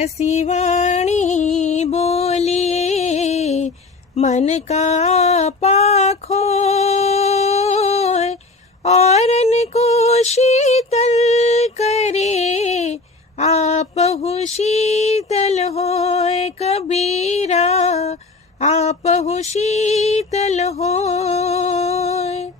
ऐसी वाणी बोलिए मन का पाखो औरन को शीतल करे आपहु शीतल होय कबीरा आपहु शीतल होय।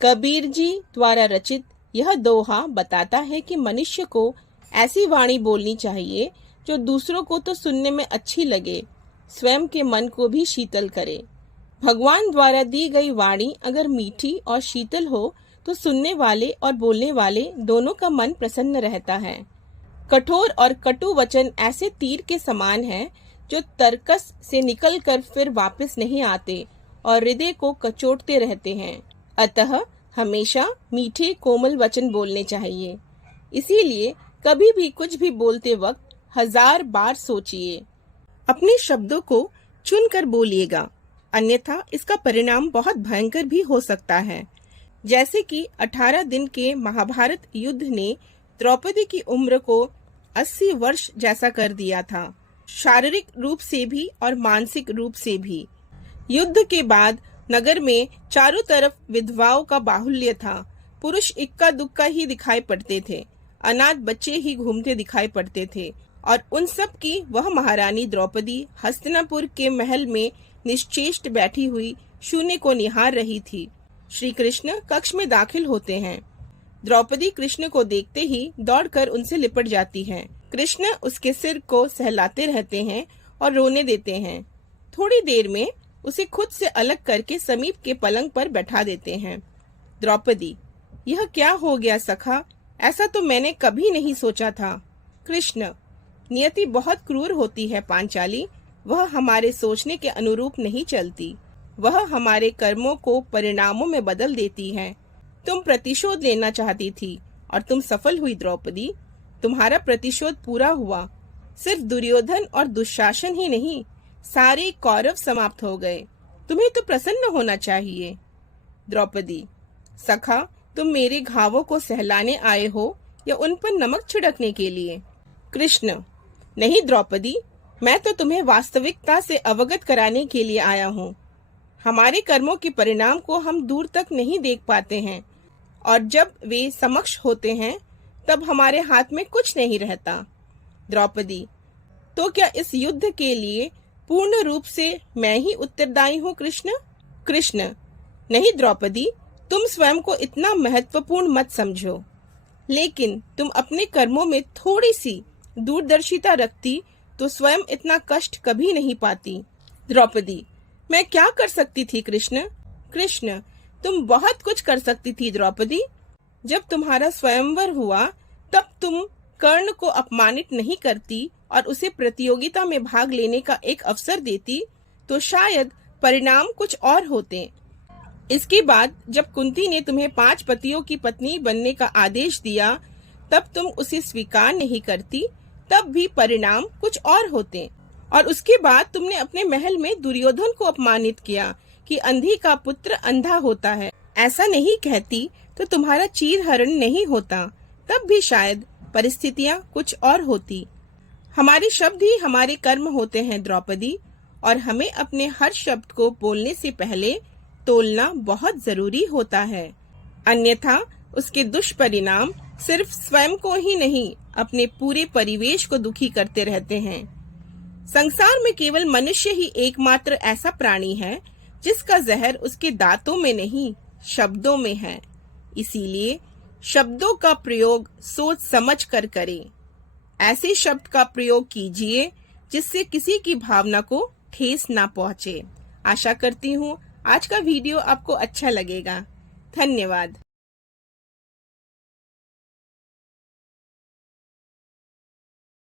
कबीर जी द्वारा रचित यह दोहा बताता है कि मनुष्य को ऐसी वाणी बोलनी चाहिए जो दूसरों को तो सुनने में अच्छी लगे, स्वयं के मन को भी शीतल करे। भगवान द्वारा दी गई वाणी अगर मीठी और शीतल हो तो सुनने वाले और बोलने वाले दोनों का मन प्रसन्न रहता है। कठोर और कटु वचन ऐसे तीर के समान हैं जो तरकस से निकलकर फिर वापस नहीं आते और हृदय को कचोटते रहते हैं। अतः हमेशा मीठे कोमल वचन बोलने चाहिए। इसीलिए कभी भी कुछ भी बोलते वक्त 1000 बार सोचिए। अपने शब्दों को चुनकर बोलिएगा, अन्यथा इसका परिणाम बहुत भयंकर भी हो सकता है। जैसे कि 18 दिन के महाभारत युद्ध ने द्रौपदी की उम्र को 80 वर्ष जैसा कर दिया था, शारीरिक रूप से भी और मानसिक रूप से भी। युद्ध के बाद नगर में चारों तरफ विधवाओं का बाहुल्य था। पुरुष इक्का दुक्का ही दिखाई पड़ते थे, अनाथ बच्चे ही घूमते दिखाई पड़ते थे और उन सब की वह महारानी द्रौपदी हस्तिनापुर के महल में निश्चेष्ट बैठी हुई शून्य को निहार रही थी। श्री कृष्ण कक्ष में दाखिल होते हैं। द्रौपदी कृष्ण को देखते ही दौड़कर उनसे लिपट जाती हैं। कृष्ण उसके सिर को सहलाते रहते हैं और रोने देते हैं। थोड़ी देर में उसे खुद से अलग करके समीप के पलंग पर बैठा देते हैं। द्रौपदी, यह क्या हो गया सखा, ऐसा तो मैंने कभी नहीं सोचा था। कृष्ण, नियति बहुत क्रूर होती है पांचाली, वह हमारे सोचने के अनुरूप नहीं चलती, वह हमारे कर्मों को परिणामों में बदल देती है। तुम प्रतिशोध लेना चाहती थी और तुम सफल हुई द्रौपदी, तुम्हारा प्रतिशोध पूरा हुआ। सिर्फ दुर्योधन और दुशासन ही नहीं, सारे कौरव समाप्त हो गए। तुम्हें तो प्रसन्न होना चाहिए। द्रौपदी, सखा, तुम मेरे घावों को सहलाने आए हो या उन पर नमक छिड़कने के लिए? कृष्ण, नहीं द्रौपदी, मैं तो तुम्हें वास्तविकता से अवगत कराने के लिए आया हूँ। हमारे कर्मों के परिणाम को हम दूर तक नहीं देख पाते हैं और जब वे समक्ष होते हैं तब हमारे हाथ में कुछ नहीं रहता। द्रौपदी, तो क्या इस युद्ध के लिए पूर्ण रूप से मैं ही उत्तरदायी हूँ कृष्ण? कृष्ण, नहीं द्रौपदी, तुम स्वयं को इतना महत्वपूर्ण मत समझो, लेकिन तुम अपने कर्मों में थोड़ी सी दूरदर्शिता रखती तो स्वयं इतना कष्ट कभी नहीं पाती। द्रौपदी, मैं क्या कर सकती थी कृष्ण? कृष्ण, तुम बहुत कुछ कर सकती थी द्रौपदी। जब तुम्हारा स्वयंवर हुआ तब तुम कर्ण को अपमानित नहीं करती और उसे प्रतियोगिता में भाग लेने का एक अवसर देती तो शायद परिणाम कुछ और होते। इसके बाद जब कुंती ने तुम्हें 5 पतियों की पत्नी बनने का आदेश दिया तब तुम उसे स्वीकार नहीं करती, तब भी परिणाम कुछ और होते। और उसके बाद तुमने अपने महल में दुर्योधन को अपमानित किया कि अंधी का पुत्र अंधा होता है। ऐसा नहीं कहती तो तुम्हारा चीरहरण नहीं होता, तब भी शायद परिस्थितियाँ कुछ और होती। हमारे शब्द ही हमारे कर्म होते हैं द्रौपदी, और हमें अपने हर शब्द को बोलने से पहले तोलना बहुत जरूरी होता है, अन्यथा उसके दुष्परिणाम सिर्फ स्वयं को ही नहीं अपने पूरे परिवेश को दुखी करते रहते हैं। संसार में केवल मनुष्य ही एकमात्र ऐसा प्राणी है जिसका जहर उसके दांतों में नहीं शब्दों में है। इसीलिए शब्दों का प्रयोग सोच समझ कर करें। ऐसे शब्द का प्रयोग कीजिए जिससे किसी की भावना को ठेस ना पहुंचे। आशा करती हूँ आज का वीडियो आपको अच्छा लगेगा। धन्यवाद।